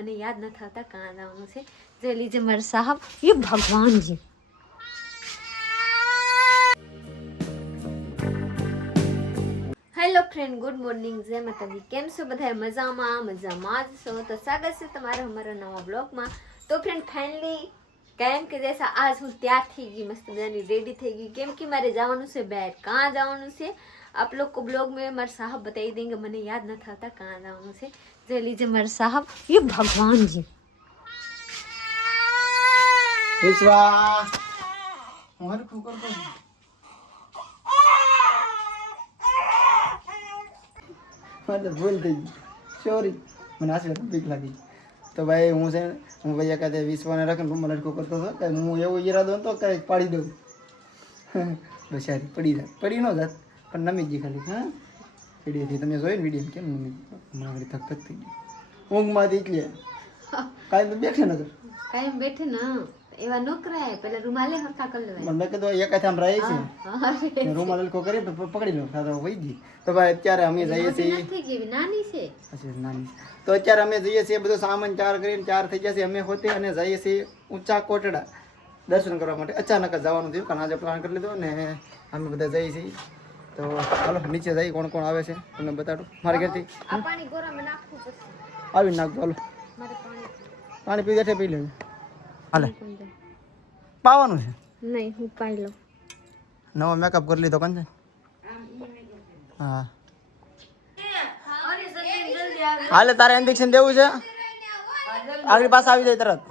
મને યાદ ન થતા કहाँ जाऊँ से जे लीजिए मेरे साहब ये भगवान जी હેલો ફ્રેન્ડ ગુડ મોર્નિંગ જય માતાજી કેમ છો બધા મજામાં જ છો તો સ્વાગત છે તમારું અમારા નવા બ્લોગમાં તો ફ્રેન્ડ ફાઇનલી કેમ કે જैसा आज હું તૈયાર થઈ ગઈ મસ્ત મજાની રેડી થઈ ગई કેમ कि મારે જવાનું છે બહાર कहाँ જવાનું છે आप लोग को ब्लॉग में मेरे साहब बताई देंगे मैंने याद न था कहाँ जाऊँ से जे लीजिए मेरे साहब ये भगवान जी विश्वा मोहर कुकर को मतलब भूल गई सॉरी મને આસે બીક લાગી તો ભાઈ હું છે હું ભૈયા કહે વિશ્વાને રાખીને રૂમ લડકો કરતો હતો કે હું એવો ઈરાદો હતો કે પાડી દઉં બચારી પડી ન જાત પણ નમી ગઈ ખાલી હા વિડીયોથી તમે જોયું ને વિડીયો કેમ નમી હમણાં ઘડી થક થઈ ગઈ ઊંઘમાંથી એટલે કાંઈ બેઠે નગર કાયમ બેઠે ના એવા નો કરાય પેલા રૂમાલે હરખા કરી લેવાય મને કીધું એક હાથે આમ રહે છે રૂમાલ હલકો કરી પકડી લો તો વહી ગઈ તો ભાઈ અત્યારે અમે જઈએ છીએ નાની છે અચ્છા નાની તો અત્યારે અમે જઈએ છીએ બધો સામાન ચાર કરીને ચાર થઈ ગયા છે અમે હોતે અને જઈએ છીએ ઊંચા કોટડા દર્શન કરવા માટે અચાનક જ જવાનું થયું કારણ આજે પ્લાન કરી લીધો અને અમે બધા જઈએ છીએ તો ચાલો નીચે જઈએ કોણ કોણ આવે છે તમને બતાડું મારે ઘરેથી પાણી ગોરામાં નાખવું પડશે આવી નાખજો ચાલો મારે પાણી પી જશે પી લેવું હાલે પાવાનું છે નહીં હું પાઈ લઉં નવો મેકઅપ કરી લીધો કંચન હા હાલે તારે ઇન્જેક્શન દેવું છે આગળ પાસે આવી જાય તરત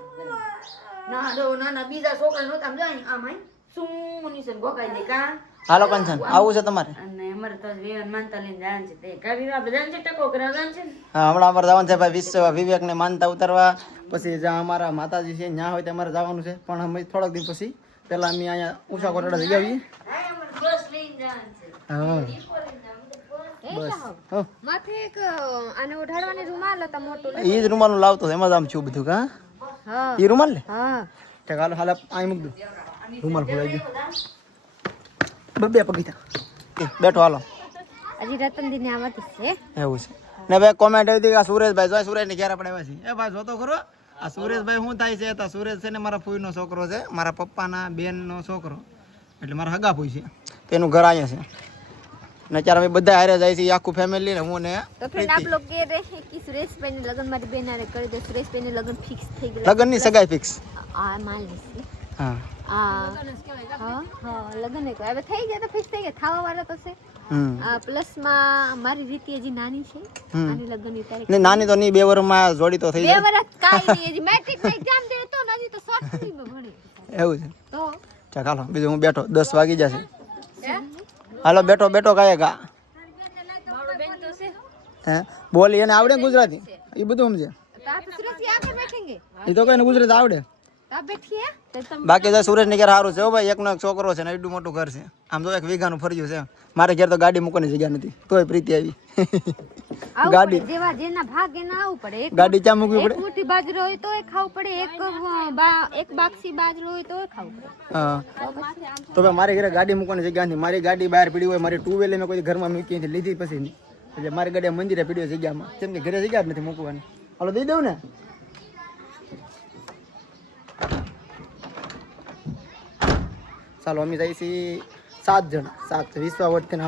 બીજા છોકરા નહોતા જાય આમાં શું મુનિશન ગોકાઈ દે કા હાલો કંચન આવું છે તમારે અને અમારે તો વેવન માનતા લઈને જવાનું છે તે કાવી આપણે જવાનું છે ટકો કરવા જવાનું છે હા હમણાં અમારે જવાનું છે ભાઈ વિવેકને માનતા ઉતારવા પછી જ્યાં અમારા માતાજી છે ત્યાં હોય ત્યાં અમારે જવાનું છે પણ અમે થોડાક દિવસ પછી પહેલાં અમે અહીંયા ઊંચા કોટડા જઈ આવીએ બસ લઈને જવાનું છે હા બસ હા માથે એક આને ઓઢાડવાની રૂમાલ હતા મોટો એ જ રૂમાલનું લાવતો એમાં જ આમ છું બધું કા હા એ રૂમાલ લે હા ઠીક હાલો હાલ અહીં મૂક દઉં રૂમાલ ફોલાઈ ગયો બે પગીતા બેઠો હાલો હજી રતનદી ને આવતી છે એવું છે ને ભાઈ કોમેન્ટ આવી હતી કે સુરેશભાઈ જો સુરેશને ઘેર આપણે આવ્યા છીએ એ ભાઈ જોતો ખરો આ સુરેશભાઈ શું થાય છે તો સુરેશ છે ને મારા ફૂઈનો છોકરો છે મારા પપ્પાના બેનનો છોકરો એટલે મારા હગા ફૂઈ છે તો એનું ઘર અહીંયા છે ને અત્યારે અમે બધા હારે જાય છે આખું ફેમિલી ને હું ને तो फ्रेंड आप लोग कह रहे हैं कि सुरेश भाई ने लगन मारी बहन आरे कर दे सुरेश भाई ने लगन फिक्स થઈ ગયું લગનની સગાઈ ફિક્સ આ માલ છે હા હા હા લગન એક હવે થઈ ગયા તો ફિક્સ થઈ ગયા થાવા વાળા તો છે આ પ્લસ માં મારી રીતિ હજી નાની છે આની લગન ની તારીખ ને નાની તો નહીં 2 વર્ષમાં જોડી તો થઈ બે જાય વર્ષ કાઈ નહીં હજી મેટ્રિક ની એક્ઝામ દે તો નજી તો સોફ્ટવેર માં ભણી એવું છે તો ચાલ હાલો બીજું હું બેઠો 10 વાગી જશે હાલો બેઠો કાયગા મારો બેન તો છે હે બોલી એને આવડે ગુજરાતી એ બધું સમજે તો आप सुरेश यहाँ पर बैठेंगे એ તો કઈને ગુજરાતી આવડે आप बैठिए तो तुम બાકી તો સુરેશ ને ઘેર સારું છે હો ભાઈ એકનો એક છોકરો છે ને એટલું મોટું ઘર છે આમ તો 1 વીઘાનું ફર્યું છે મારે ઘેર તો ગાડી મૂકવાની જગ્યા નથી તોય પ્રીતિ આવી ગાડી જેવા જેના ભાગ એના આવું પડે એક ગાડી ચા મૂકવી એક પડે મુઠ્ઠી બાજરો હોય તો ખાવું પડે એક બાક્સી બાજરો હોય તો ખાવું પડે હા તો ભાઈ મારે ઘરે ગાડી મૂકવાની જગ્યા નથી મારી ગાડી બહાર પડી હોય મારી 2 વ્હીલર મેં કોઈ ઘરમાં મૂકી હતી લીધી પછી નહીં એટલે મારી ગાડી મંદિરે પડી હોય જગ્યામાં કેમ કે ઘરે જગ્યા જ નથી મૂકવાની હાલો દઈ દઉં ને ચાલો અમે જઈએ છીએ 7 જણા 7 વિશ્વા વટથી 8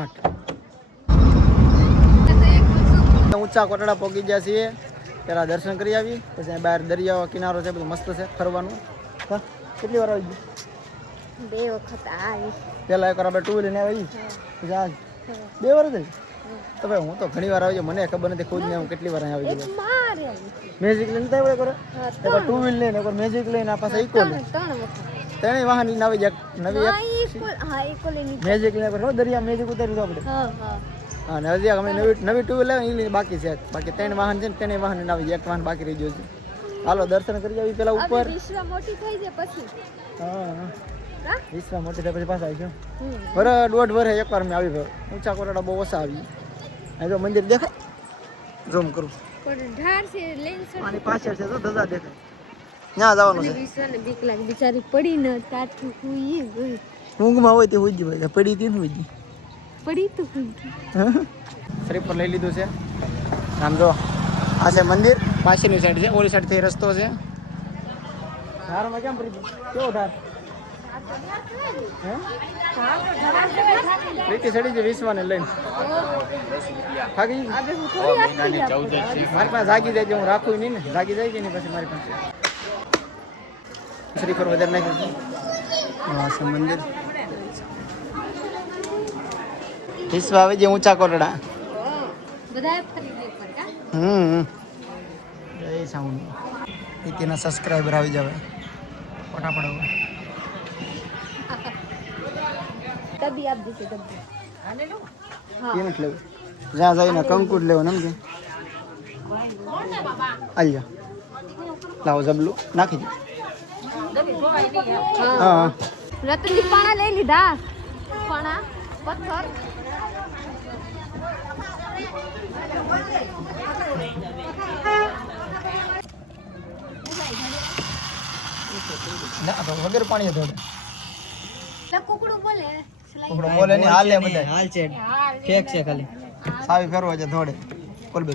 ઊંચા કોટડા પહોંચી ગયા છીએ પહેલાં દર્શન કરી આવી પછી બહાર દરિયા કિનારો છે બધું મસ્ત છે ફરવાનું હા કેટલી વાર આવી ગયું બે વખત આવી પહેલાં એક વાર આપણે 2 વ્હીલર ને આવી પછી આજ 2 વાર થઈ તો ભાઈ હું તો ઘણી વાર આવી ગયો મને ખબર નથી ખુદ ને હું કેટલી વાર આવી ગયો મારે મેજિક લઈને તો એવડે કરે એકવાર 2 વ્હીલર લઈને એકવાર મેજિક લઈને આ પાસે ઇકો લઈને 3 વખત ત્રણેય વાહન લઈને આવી એક નવી એક હા ઇકો લેની મેજિક લઈને એકવાર દરિયા મેજિક ઉતારી દો આપણે હા હા હા ને હજી અમે નવી 2 વ્હીલર એ લઈને બાકી છે બાકી 3 વાહન છે ને 3 વાહન લઈને આવી એક વાહન બાકી રહી ગયો છે હાલો દર્શન કરી આવી પેલા ઉપર વિશ્વ મોટી થઈ જાય પછી હા વિશ્વા મોટી થાય પછી પાછા આવી ગયો વર 1.5 વર્ષ એકવાર મેં આવી ગયો ઊંચા કોટડા બહુ ઓછા આવી અહીં તો મંદિર દેખાય ઝૂમ કરું પણ ઢાર છે લેન્સ આની પાછળ છે તો ધજા દેખાય ત્યાં જવાનું છે વિશ્વને બીક લાગે બિચારી પડી ન તાઠું હુઈ ગઈ ઊંઘમાં હોય તે હોઈ જ ભાઈ પડી હતી ને હોઈ ગઈ પડી તો હુઈ ગઈ શ્રીફળ લઈ લીધું છે આમ જો આ છે મંદિર, પાછળની સાઈડ છે, ઓલી સાઈડ થી રસ્તો છે. ધારમાં કેમ પ્રીતિ? કેવો ધાર? હે? પ્રીતિ ચડી છે વિશ્વાને લઈને. થાકી ગઈ? મારી પાસે જાગી જાય, હું રાખું નહીં ને, જાગી જાય કે નહીં પછી મારી પાસે. શ્રીફળ વધારે નાખ્યું. આ છે મંદિર. વિશ્વ આવે છે ઊંચા કોટડા. જય સાઉન્ડ. પ્રીતિના સબસ્ક્રાઈબર આવી જાવે. ફોટા પડાવો. તબી આપ દીધે તબી. એ નથી લેવું. જ્યાં જઈને કંકુ જ લેવું એમ કે. આલ્યા. લાવો જબલું નાખી દે. હા. રતનજી પાણા લઈ લીધા. પાણા પથ્થર. ના તો વગર પાણી ધોડે. કુકડું બોલે. કુકડો બોલે નહીં, હાલે બધા. હાલ છે ફેક છે ખાલી. સાવી ફેરવો છે ધોડે. કોલ બે.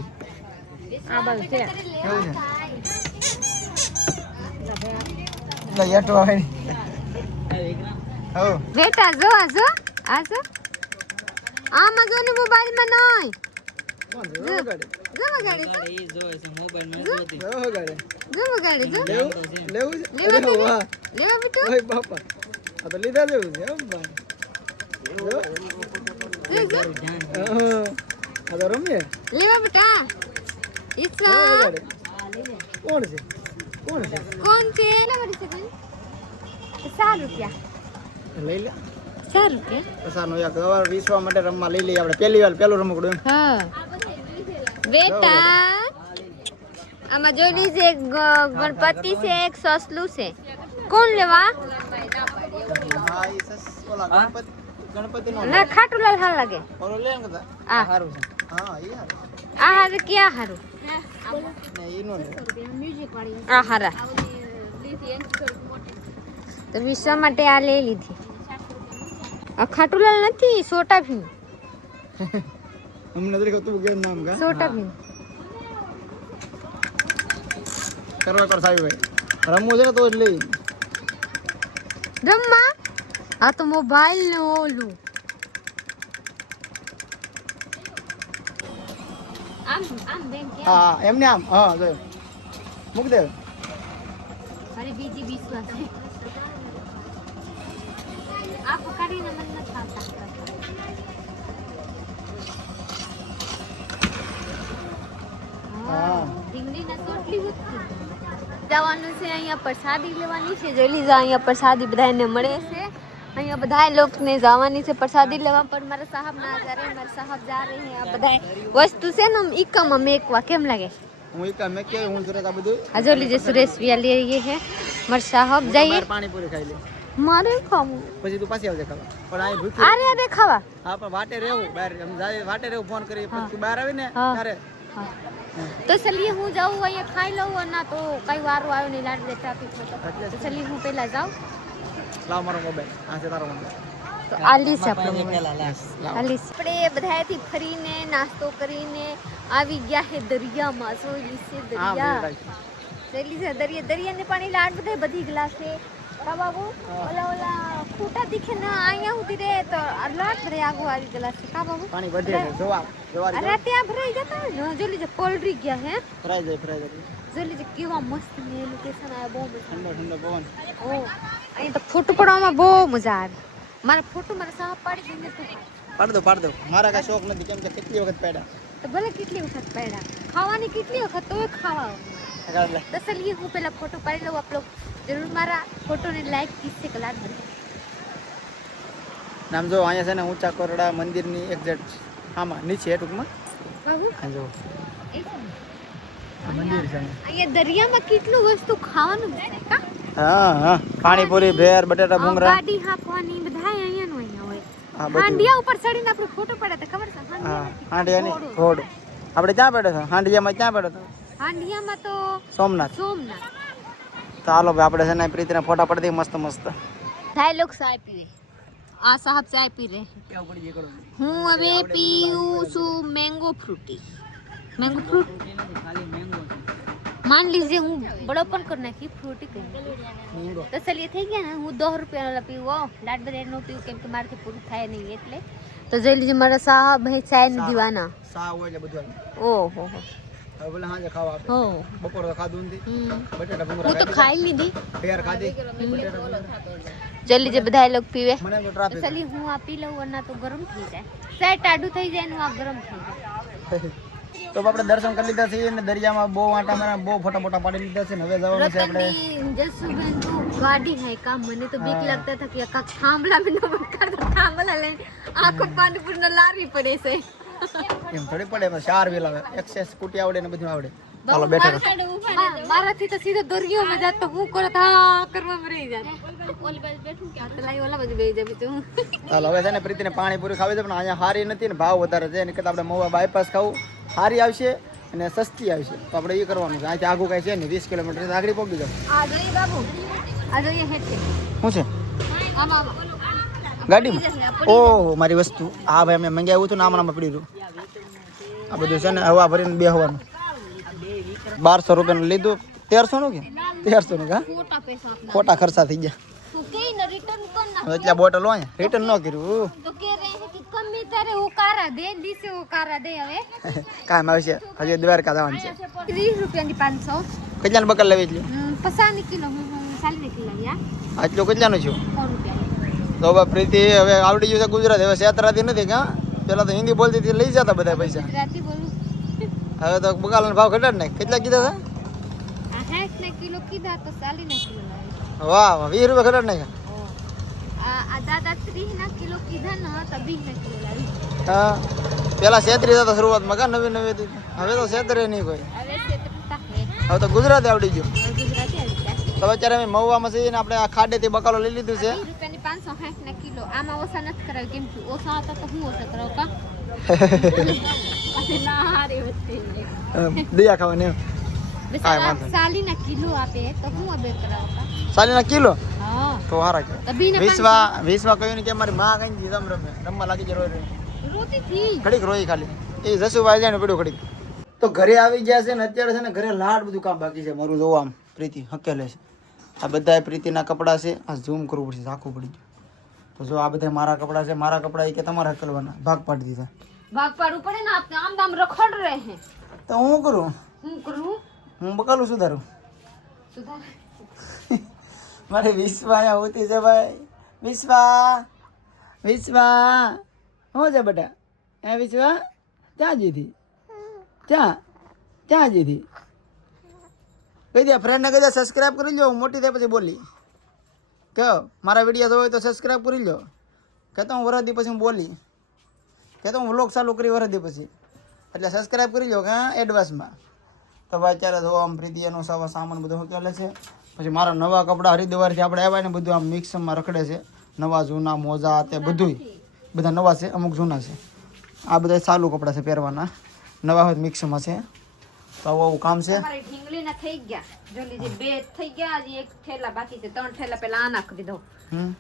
આ બાજુ છે કેવું છે? એટલે યટો આવે. હો. બેટા જો આ જો. આમાં જો ને મોબાઈલમાં નહીં. કોણ છે? જો ગાડી. જો વગાડે છે. ઈ જોવે છે મોબાઈલ માં જોતી. જો ગાડી. જો વગાડે જો. લેવું છે? લેવા અરે વાહ. લેવા બેટો. ઓય બાપા. આ તો લીધા જેવું છે એમ બા. જો. લે જો. આ તો રમીએ. લેવા બેટા. ઈચ્છા. કોણ છે? કોણ છે? કોણ છે? લેવા દે છે. 4 રૂપિયા. લઈ લે. 4 રૂપિયા. પસાનો એક સવાર વિશ્વા માટે રમવા લઈ લઈએ આપણે. પહેલી વાર પેલું રમકડું એમ. હા. બેટા આમાં જોડી છે ગણપતિ છે, એક સસલું છે. કોણ લેવા? હા ઈ ઓલા ગણપતિ નો ના ખાટુલાલ હાલ લાગે. ઓલો લે ને કદા. આ સારું છે. હા ઈ હારું. આ હારે ક્યાં હારું? ને ઈ નો લે. આ હારા. તો વિશ્વ માટે આ લઈ લીધી. આ ખાટુલાલ નથી, સોટા ભીમ. અમને નથી ખબર તું કેમ નામ કા. સોટા ભીમ. કરવા કર સાહેબ ભાઈ. રમવું છે ને તો જ લઈ. રમ્મા આ તો મોબાઈલ ને ઓલું. આમ બેન કે હા એમને આમ. હા જો. મૂક દે. મારી બીજી વિશ્વાસ છે. આ પકડીને મને ન થાતા. હા. ડીંગડીના સોટલી હતી. જવાનું છે અહીંયા પ્રસાદી લેવાની છે. જોઈ લીધા અહીંયા પ્રસાદી બધાને મળે છે. અહીંયા બધા લોકોને જવાની છે પ્રસાદી લેવા, પણ મારા સાહેબ ના જા રહે. મારા સાહેબ જા રહે હે. આ બધા વસ્તુ છે ને ઈકામાં મેકવા કેમ લાગે? હું ઈ કામ કે હું સુરત આ બધું. આ જો લીજે સુરેશ વિયા લઈ રહીએ હે. મારા સાહેબ જઈએ. બહાર પાણીપુરી ખાઈ લે. મારે ખાવું. પછી તું પાછી આવજે ખાવા. પણ આ ભૂખી. અરે ખાવા. હા પણ વાટે રહેવું. બહાર એમ જાય વાટે રહેવું. ફોન કરી પછી તું બહાર આવી ને હા. ત્યારે. તો ચલીએ હું જાઉં અહીંયા ખાઈ લઉં અને તો કઈ વારો આવ્યો નહીં લાડ દે ટ્રાફિક તો ચલીએ હું પહેલા જાઉં. લાવ મારો મોબાઈલ. આ છે તારો મોબાઈલ. તો આલીસ આપણો આલીસ. આપણે બધાથી ફરીને નાસ્તો કરીને આવી ગયા હે દરિયામાં. સોયલી છે હા દરિયા. ભાઈ. સોયલી છે દરિયાને પાણી લાડ બધા બધી ગ્લાસ છે. કા બાબુ ઓલા ખૂટા દીખે ના અહીંયા સુધી રે તો લાડ ભરે આગો આવી ગ્લાસ છે. કા બાબુ પાણી વધે છે. જોવા અરે ત્યાં ભરાઈ જતા હોય ને. જોલી જે પોલરી ગયા હે. ફરાઈ જાય. જોલી જે કેવા મસ્ત ને લોકેશન આ બહુ મસ્ત. ઠંડો પવન. ઓ અહીં તો ફોટો પાડવામાં બહુ મજા આવે. મારા ફોટો મારા સાહેબ પાડી દઈને તું પાડ દો. મારા કાંઈ શોખ નથી. કેમ કે કેટલી વખત પાડ્યા. તો ભલે કેટલી વખત પાડ્યા ખાવાની કેટલી વખત તોય ખાવા. તો ચલીએ હું પેલા ફોટો પાડી લઉં. આપ લોગ જરૂર મારા ફોટોને લાઈક કીજે કલાક ભરે. નામ જો અહીંયા છે ને ઊંચા કોરડા મંદિરની એક્ઝેક્ટ આમાં નીચે ટૂંકમાં. બાબુ આ જો એ છે ને. આ મંદિર છે. અહીંયા દરિયામાં કેટલું વસ્તુ ખાવાનું મળે કા. હા પાણીપુરી, ભેર, બટેટા ભૂંગળા. ગાડી હાંકવાની બધા અહીંયાનું અહીંયા હોય. હા બધું. હાંડિયા ઉપર ચડીને આપણે ફોટો પાડ્યા હતા ખબર છે? હા હાંડિયાની ઘોડ. આપણે ક્યાં પડ્યો હતો? હાંડિયામાં ક્યાં પડ્યો હતો? હાંડિયામાં તો સોમનાથ. તો હાલો ભાઈ આપણે છે ને પ્રીતિના ફોટા પડી દઈએ મસ્ત. થાય લોક ચાય પીવે. આ સાહેબ ચાય પી રહે. હું હવે પીવું છું મેંગો ફ્રૂટી. मैंगो फ्रूट मान लीजिए हूँ बड़ा पण करना की फ्रूट ही મેંગો तो चलिए થઈ ગયા ને હું 10 રૂપિયા વાળા પીવો લાડ બરેર નો પીવું કેમ કે મારાથી પૂરું થાય નહીં એટલે તો જોઈ લીजिए મારા સાહબ હે ચાય ની દીવાના સા હોય એટલે બધું ઓહો હો હવે બોલે હાજે ખાવા આપે હો બપોર તો ખાધું નથી બટેટા ભૂંગળા હું તો ખાઈ લીધી ફેર ખાધી જોઈ લીजिए બધા લોગ પીવે મને તો तो ટ્રાફિક चलिए હું આ પી લઉં વરના તો ગરમ થઈ જાય સેટ આડું થઈ જાય ને આ ગરમ થઈ જાય તો આપણે દર્શન કરી લીધા છે અને દરિયામાં બહુ આંટા મારા બહુ ફોટા ફોટા પાડી લીધા છે ને હવે જવાનું છે આપણે रतनी जसुबेन तो गाड़ी है का मने तो बीक लगता था कि का थांबला में न कर थांबला ले आंखो पानी पूर्ण लारी पड़े से એમ થોડી પડે એમાં 4 વ્હીલ આવે એક્સેસ સ્કૂટી આવડે ને બધું આવડે ચાલો બેઠા રહો मारा थी तो सीधे दरियो में जात तो हूं करत हा करवा में रही जात ओली बाजू बैठूं क्या तो लाई वाला बाजू बेही जाबी तू ચાલો હવે છે ને પ્રીતિને પાણીપુરી ખાવી છે પણ અહીંયા હારી નથી ને ભાવ વધારે છે એની કરતાં આપણે મહુવા બાયપાસ ખાવું હારી આવશે અને સસ્તી આવશે તો આપણે એ કરવાનું છે અહીંથી આગું કાંઈ છે ને 20 કિલોમીટર આગળ પહોંચી જાવ आ जाइए बाबू आ जाइए हेठ શું છે आम आम ગાડીમાં ઓહ મારી વસ્તુ હા ભાઈ અમે મંગાવ્યું હતું ને આમાં પડી રહ્યું આ બધું છે ને હવા ભરીને બેહવાનું 1200 રૂપિયાનું લીધું 1300 નું કે 1300 નું કા छोटा पैसा अपना ખોટા ખર્ચા થઈ ગયા तू के न रिटर्न करना હવે એટલા બોટલ હોય રિટર્ન ન કર્યું तो कह रहे हैं कि कम में तारे उकारा दे दिसे उकारा दे હવે કામ આવશે હજી દ્વારકા જવાનું છે 30 રૂપિયાની 500 કેટલાની બકલ લેવી છે પસાની કિલો હું સાલી કિલો યા આટલું કેટલાનું છું 100 રૂપિયા તો હવે પ્રીતિ હવે આવડી ગયું છે ગુજરાત હવે શેતરાતી નથી કા પેલા તો હિન્દી બોલતી હતી લઈ જતા બધા પૈસા ગુજરાતી બોલું હવે તો બકાલાનો ભાવ ઘટાડ ને કેટલા કીધા આ 60 ને કિલો કીધા તો 40 ને કિલો લાવી વાહ વાહ 20 રૂપિયા ઘટાડ નાખ્યા આ દાદા 30 ના કિલો કીધા ને તો 20 ને કિલો લાવી હા પેલા 36 હતા શરૂઆતમાં કા નવી નવી હતી હવે તો 37 નહીં કોઈ હવે સેતરતા હે હવે તો ગુજરાતી આવડી ગયું ગુજરાતી આવી ગયા તો અત્યારે અમે મહુવામાં છીએ ને આપણે આ ખાડેથી બકાલો લઈ લીધું છે 20 રૂપિયાની 560 ને કિલો આમાં ઓછા નથી કરાવી કેમ કે ઓછા હતા તો હું ઓછા કરાવ કા અરે ના હારે વચ્ચે દયા ખાવાની કાંઈ બેસાડા વાંધો નહીં. 40 ના કિલો આપે તો હું અબે કરાવ કા સાલીના કિલો હા તો હારા કે તો બીને વિશ્વા કહ્યું ને કે મારી માં કઈ દીધમ રમે રમવા લાગી જાય રોઈ રોતી થી ઘડીક રોઈ ખાલી એ જસુભાઈ જાય ને પડ્યું ઘડીક તો ઘરે આવી ગયા છે ને અત્યારે છે ને ઘરે લાડ બધું કામ બાકી છે મારું જોવા આમ પ્રીતિ હકેલે છે આ બધા પ્રીતિના કપડાં છે આ ઝૂમ કરવું પડશે આખું પડી ગયું તો જો આ બધા મારા કપડાં છે મારા કપડાં એ કે તમારા હકેલવાના ભાગ પાડી દીધા भाग पाड़ू पड़े ना आपने आम दाम रखड़ रहे हैं તો હું કરું હું કરું હું બકાલું સુધારું સુધાર મારે વિશ્વા અહીંયા હોતી છે ભાઈ વિશ્વા શું છે બેટા હે વિશ્વા ક્યાં જીધી ક્યાં જીધી કહી દે ફ્રેન્ડને કહી દે સબસ્ક્રાઈબ કરી લો મોટી થાય પછી બોલી કહો મારા વિડીયો જોવો હોય તો સબસ્ક્રાઈબ કરી લો કહેતો હું વરદી પછી હું બોલી કહેતો હું વ્લોગ ચાલુ કરી વરદી પછી એટલે સબસ્ક્રાઈબ કરી લો કે એડવાન્સમાં તો ભાઈ અત્યારે જો આમ પ્રીતિ એનો સામાન બધો ચાલે છે પછી મારા નવા કપડાં હરિદ્વારથી આપણે આવ્યા ને બધું આમ મિક્સમાં રખડે છે નવા જૂના મોજા તે બધુંય બધા નવા છે અમુક જૂના છે આ બધા ચાલુ કપડાં છે પહેરવાના નવા હોય મિક્સમાં છે તો આવું કામ છે મારી ઢીંગલી ના થઈ ગયા જોઈ લીજે બે થઈ ગયા હજી એક થેલા બાકી છે 3 થેલા પહેલા આ નાખી દો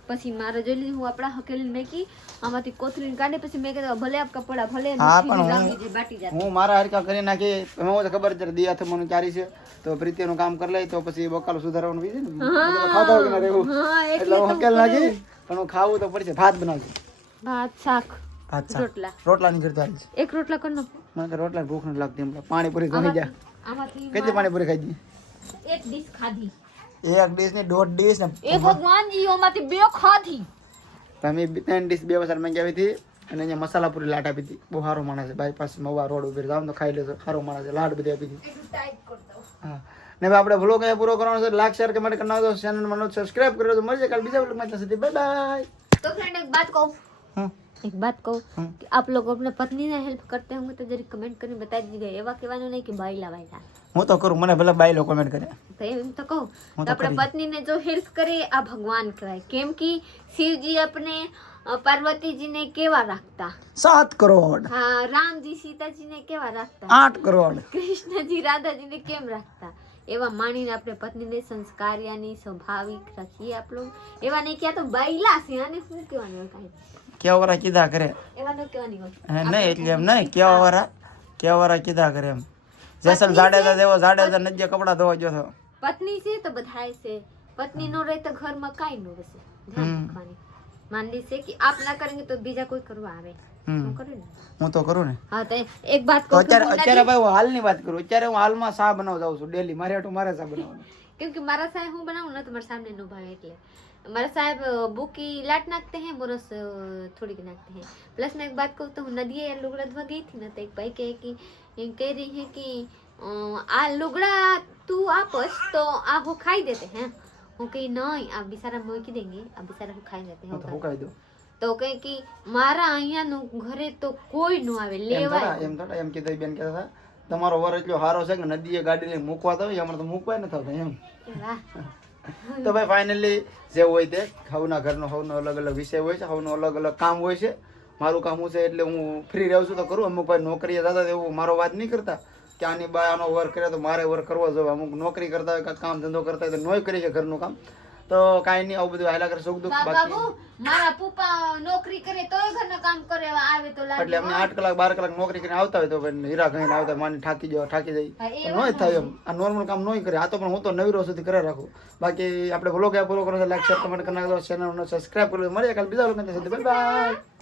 પછી મારે જોઈ લીધું હું આપણા હકેલી મેકી આમાંથી કોથળી કાઢી પછી મેં કીધું ભલે આપ કપડા ભલે હા પણ લાંબી જે બાટી જાય હું મારા હરકા કરી નાખી એમાં હું ખબર છે દિયા થવાનું ક્યારે છે તો પ્રીતિનું કામ કરી લઈ તો પછી બકાલો સુધારવાનું બી છે ને ખાતા વગર રહેવું હા એટલે હું હકેલ નાખી પણ હું ખાવું તો પડશે ભાત બનાવજો ભાત શાક ભાત શાક રોટલા રોટલા ની કરતા આવી એક રોટલા કરનો મને તો રોટલા ભૂખ નથી લાગતી એમ પાણીપુરી ખાઈ જા આમાંથી કેટલી પાણીપુરી ખાઈ દી એક ડીશ ખાધી એક ડીશ ને 1.5 ડીશ ને એ ભગવાનજી ઓમાંથી બે ખાધી તમે 3 ડીશ 2 વખત મંગાવી હતી અને અહીંયા મસાલા પૂરી લાટ આપી હતી બહુ સારો માણસ છે બાયપાસ મવા રોડ ઉપર જાવ તો ખાઈ લેજો સારો માણસ છે લાટ બધી આપી હતી હા ને હવે આપણે વ્લોગ અહીંયા પૂરો કરવાનો છે લાઈક શેર કમેન્ટ કરી નાખજો ચેનલમાં સબસ્ક્રાઇબ કરી દેજો મળીએ કાલ બીજા વ્લોગમાં ત્યાં સુધી બાય બાય तो फ्रेंड एक बात कहूँ एक बात कहूँ कि आप लोग अपने पत्नी ने हेल्प करते होंगे तो जरा कमेंट करके बता दीजिएगा एवा कहेવાનું नहीं कि बाईला वाईला હું તો કરું મને ભલે બાય લોકો કમેન્ટ કરે તો એમ તો કહું તો આપણે પત્નીને જો હેલ્પ કરે આ ભગવાન કહેવાય કેમ કે શિવજી अपने પાર્વતીજીને કેવા રાખતા 7 કરોડ હા રામજી સીતાજીને કેવા રાખતા 8 કરોડ કૃષ્ણજી રાધાજીને કેમ રાખતા એવા માણીને આપણે પત્નીને સંસ્કાર્યાની સ્વાભાવિક રાખીએ આપ લોગ એવા નહીં ક્યાં તો બાઈલા છે અને શું કહેવાનું હોય કાંઈ કેવા વાળા કીધા કરે એવા ન કહેવાની હોય નહીં એટલે એમ નહીં કેવા વાળા કેવારા કીધા કરે એમ જેસલ જાડેજા જેવો જાડેજા નજે કપડા ધોવા ગયો છો પત્ની છે તો બધાય છે, પત્ની નો રહે તો ઘરમાં કાઈ નો રહેશે. ધ્યાન રાખવાની. માનલી છે કે આપ ના કરેંગે તો બીજા કોઈ કરવા આવે. હું કરું ને. હું તો કરું ને. હા તો એક બાત તો કહું છું, અત્યારે ભાઈ હું હાલની વાત કરું, અત્યારે હું હાલમાં શા બનાવવા જાઉં છું ડેલી, મારે હાટું મારે શા બનાવવાનું. કેમ કે મારા સાહેબ હું બનાવું ને તો મારા સામને નો ભાવે એટલે મારા साहब बुकी लाट नाखते हैं बोरस थोड़ी की नाखते हैं. प्लस मैं एक बात कहूँ तो नदिए लुगड़ा धोवा गई थी ना तो एक भाई कह रही है कि आ लुगड़ा तू आपस तो आ वो खाई देते हैं. હું કही नहीं आप बिसारा मोकी देंगे आप बिसारा को खाई देते हैं. હું કહી દઉં તો કઈ કે મારા અહીંયાનું ઘરે તો કોઈ નો આવે લેવા. એમ થોડા એમ કીધું બેન કહેતા હતા તમારો વર એટલો સારો છે કે નદીએ ગાડી લઈને મૂકવા તો હમણાં તો મૂકવા નથી આવતા એમ. વાહ. તો ભાઈ ફાઇનલી જે હોય તે હવના ઘરનો હવનો અલગ અલગ વિષય હોય છે, હવનો અલગ અલગ કામ હોય છે. મારું કામ શું છે એટલે હું ફ્રી રહું છું તો કરું. અમુક ભાઈ નોકરીએ જતા એવું મારો વાત નહીં કરતા કે આની બા આનો વર્ક કરે તો મારે વર્ક કરવો જોઈએ. અમુક નોકરી કરતા હોય કાંઈ કામ ધંધો કરતા હોય તો નોય કરી છે ઘરનું કામ. તો કાંઈ નહીં આવું બધું હાલા કરે સુખ દુઃખ બાબુ મારા પપ્પા નોકરી કરે તોય ઘરના કામ કરે આવે તો લાગે. એટલે અમને 8 કલાક 12 કલાક નોકરી કરીને આવતા હોય તો ભાઈ હીરા ગઈને આવતા માની થાકી જાય નોય થાય એમ. આ નોર્મલ કામ નોય કરે. આ તો પણ હું તો નવીરો સુધી કરે રાખું. બાકી આપણે ભલો કે ફોલો કરો, લાઈક શેર કમેન્ટ કરી નાખો, ચેનલને સબસ્ક્રાઇબ કરી લો. મળીએ કાલે બીજા લોકો સાથે. Bye bye.